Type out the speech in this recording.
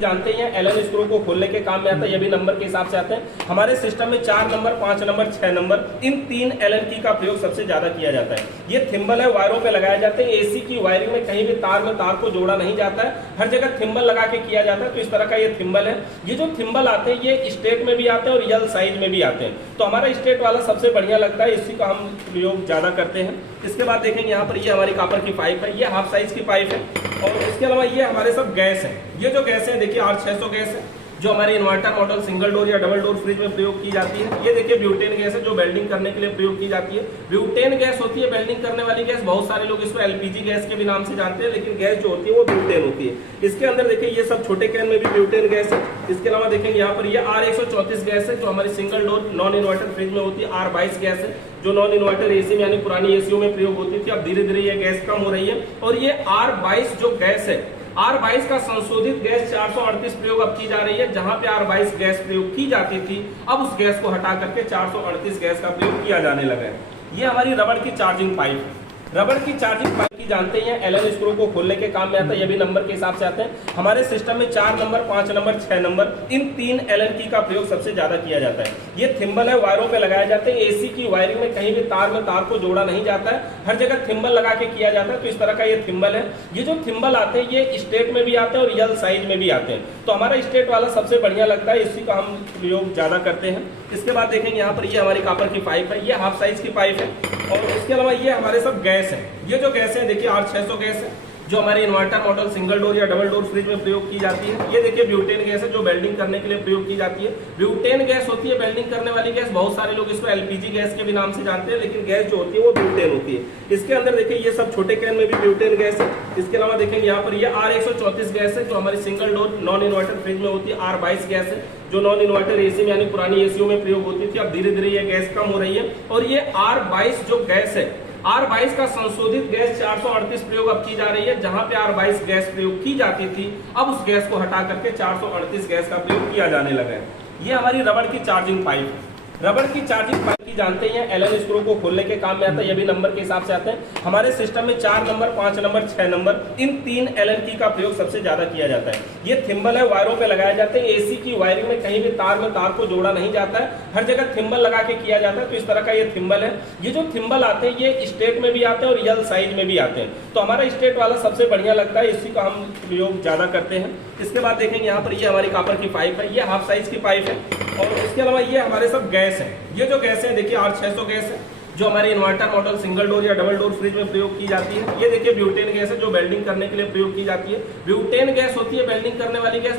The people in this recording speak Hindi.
जानते हैं एलन स्क्रू को खोलने के काम में आता है, ये भी नंबर के हिसाब से आते हैं। हमारे सिस्टम में 4 नंबर, 5 नंबर, 6 नंबर, इन 3 एलन की का प्रयोग सबसे ज्यादा किया जाता है। ये थिम्बल है, वायरों पे लगाए जाते हैं। एसी की वायरिंग में कहीं भी तार में तार को जोड़ा नहीं जाता है, हर जगह थिम्बल लगा के किया जाता है। तो इस तरह का ये थिम्बल है। ये जो थिम्बल आते हैं ये स्ट्रेट में भी आते हैं और यल साइज में भी आते हैं। तो हमारा स्ट्रेट वाला सबसे बढ़िया लगता है, इसी का हम प्रयोग ज्यादा करते हैं। इसके बाद देखेंगे यहाँ पर ये हमारी कॉपर की पाइप है, ये हाफ साइज की पाइप है। और इसके अलावा ये हमारे सब गैस है। ये जो गैस है देखिए R600 गैस है, जो हमारे इन्वर्टर मॉडल सिंगल डोर या डबल डोर फ्रिज में प्रयोग की जाती है। ये देखिए ब्यूटेन गैस है, जो वेल्डिंग करने के लिए प्रयोग की जाती है। ब्यूटेन गैस होती है वेल्डिंग करने वाली गैस। बहुत सारे लोग इसको एलपीजी गैस के भी नाम से जानते हैं, लेकिन गैस जो होती है वो ब्यूटेन होती है। इसके अंदर देखिए ये सब छोटे कैन में भी ब्यूटेन गैस है। इसके अलावा देखेंगे यहाँ पर ये R134 गैस है, जो हमारी single door non inverter fridge में होती है। R22 गैस है, जो नॉन इन्वर्टर एसी में यानी पुरानी एसीओ में प्रयोग होती थी। अब धीरे धीरे ये गैस कम हो रही है। और ये R22 जो गैस है, R22 का संशोधित गैस 438 प्रयोग अब की जा रही है। जहां पे R22 गैस प्रयोग की जाती थी, अब उस गैस को हटा करके 438 गैस का प्रयोग किया जाने लगा है। ये हमारी रबड़ की चार्जिंग पाइप है। रबड़ की चार्जिंग पाइप की जानते हैं एलन स्क्रू को खोलने के काम में आता है, ये भी नंबर के हिसाब से आते हैं। हमारे सिस्टम में 4 नंबर, 5 नंबर, 6 नंबर, इन 3 एलन की का प्रयोग सबसे ज्यादा किया जाता है। ये थिम्बल है, वायरों पे लगाए जाते हैं। एसी की वायरिंग में कहीं भी तार में तार को जोड़ा नहीं जाता है, हर जगह थिम्बल लगा के किया जाता है। तो इस तरह का ये थिम्बल है। ये जो थिम्बल आते हैं ये स्ट्रेट में भी आते हैं और यल साइज में भी आते हैं। तो हमारा स्ट्रेट वाला सबसे बढ़िया लगता है, इसी का हम प्रयोग ज्यादा करते हैं। इसके बाद देखेंगे यहाँ पर ये हमारी कॉपर की पाइप है, ये हाफ साइज की पाइप है। और इसके अलावा ये हमारे सब गैस है। ये जो गैस है देखिए R600 गैस है, जो हमारे इन्वर्टर मॉडल सिंगल डोर या डबल डोर फ्रिज में प्रयोग की जाती है। ये देखिए ब्यूटेन गैस है, जो वेल्डिंग करने के लिए प्रयोग की जाती है। ब्यूटेन गैस होती है वेल्डिंग करने वाली गैस। बहुत सारे लोग इसको एलपीजी गैस के भी नाम से जानते हैं, लेकिन गैस जो होती है वो ब्यूटेन होती है। इसके अंदर देखिए ये सब छोटे कैन में भी ब्यूटेन गैस है। इसके अलावा देखेंगे यहाँ पर ये R134 गैस है, जो हमारी single door non inverter fridge में होती है। R22 गैस है, जो नॉन इन्वर्टर एसी में यानी पुरानी एसीओ में प्रयोग होती थी। अब धीरे धीरे ये गैस कम हो रही है। और ये R22 जो गैस है, R22 का संशोधित गैस 438 प्रयोग अब की जा रही है। जहां पे R22 गैस प्रयोग की जाती थी, अब उस गैस को हटा करके 438 गैस का प्रयोग किया जाने लगा है। ये हमारी रबड़ की चार्जिंग पाइप है। रबड़ की चार्जिंग पाइप की जानते हैं एलन स्क्रू को खोलने के काम में आता है, ये भी नंबर के हिसाब से आते हैं। हमारे सिस्टम में 4 नंबर, 5 नंबर, 6 नंबर, इन 3 एलन की का प्रयोग सबसे ज्यादा किया जाता है। ये थिम्बल है, वायरों पे लगाए जाते हैं। एसी की वायरिंग में कहीं भी तार में तार को जोड़ा नहीं जाता है, हर जगह थिम्बल लगा के किया जाता है। तो इस तरह का ये थिम्बल है। ये जो थिम्बल आते हैं ये स्ट्रेट में भी आते हैं और यल साइज में भी आते हैं। तो हमारा स्ट्रेट वाला सबसे बढ़िया लगता है, इसी का हम प्रयोग ज्यादा करते हैं। इसके बाद देखेंगे यहाँ पर ये हमारी कॉपर की पाइप है, ये हाफ साइज की पाइप है। और इसके अलावा ये हमारे सब गैस है। ये जो गैस है देखिए R600 गैस है, जो हमारे इन्वर्टर मॉडल सिंगल डोर या डबल डोर फ्रिज में प्रयोग की जाती है। ये देखिए ब्यूटेन गैस है, जो वेल्डिंग करने के लिए प्रयोग की जाती है। ब्यूटेन गैस होती है वेल्डिंग करने वाली गैस।